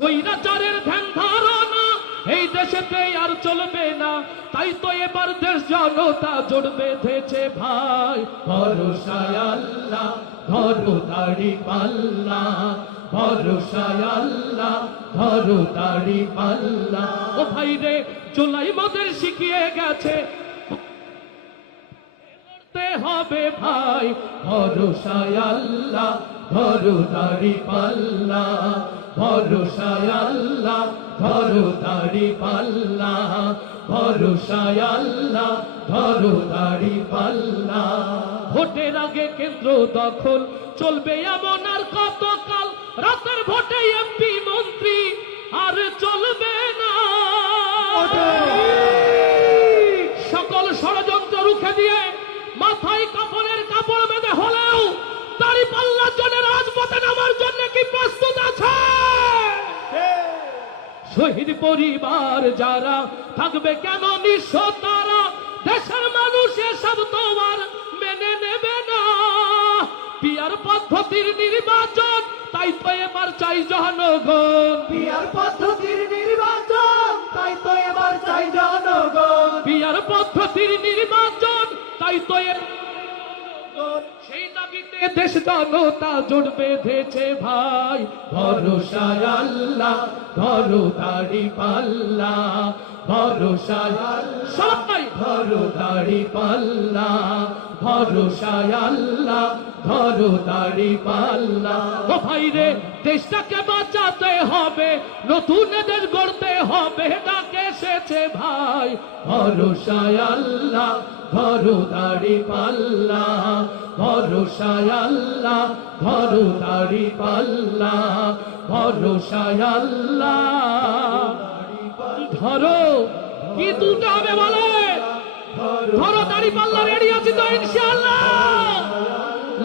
স্বৈরাচারের ধ্যান ধারণা এই দেশেতে আর চলবে না, তাই তো এবার দেশ জনতা জোট বেঁধেছে ভাই। ভরসায় আল্লাহ ধরো দাড়ি পাল্লা, ভরসায় আল্লাহ ধরো দাড়ি পাল্লা। ও ভাই রে, জুলাই মোদের শিখিয়ে গেছে লড়তে হবে ভাই। ভরসায় আল্লাহ ধরো দাড়ি পাল্লা, ভরসায় আল্লাহ ধরো দাড়ি পাল্লা, ভরসায় আল্লাহ ধরো দাড়ি পাল্লা। ভোটের আগে কেন্দ্র দখল চলবে এমন আর কতকাল, রাতের ভোটে এমপি মন্ত্রী আর চলবে না। সকল ষড়যন্ত্র রুখে দিয়ে মাথায় কাপড়ের কাপড় বেঁধে হলেও দাড়ি পাল্লার জন্য রাজপথে নামার জন্য কি প্রস্তুত আছে? শহীদ পরিবার যারা থাকবে কেন নিঃস্ব তারা, দেশের মানুষ এসব তোমার মেনে নেবে না। পিয়ার পদ্ধতির নির্বাচন, তাই তো এবার চাই জনগণ। পিয়ার পদ্ধতির নির্বাচন, তাই তো এবার চাই জনগণ। পিয়ার পদ্ধতির নির্বাচন, তাই তো সেই দাবিতে দেশ জনতা জোট বেঁধেছে ভাই। ভরসায় আল্লাহ ধরো দাড়ি পাল্লা, ভরসায় সবাই ধরো দাড়ি পাল্লা, ভরসায় আল্লাহ ধরো দাড়ি পাল্লা। ও ভাই রে, দেশটাকে বাঁচাতে হবে, নতুন দেশ গড়তে হবে, ডাকে এসেছে ভাই। ভরসায় আল্লাহ ধরো দাড়ি পাল্লা, ভরসায় আল্লাহ ধরো দাড়ি পাল্লা, ভরসায় আল্লাহ ধরো। কি তুলতে হবে বলে? ধরো দাড়ি পাল্লা। রেডি আছি তো ইনশাআল্লাহ।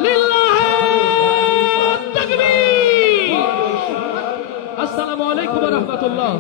লিল্লাহে তাকবীর। আসসালামু আলাইকুম ওয়া রাহমাতুল্লাহ।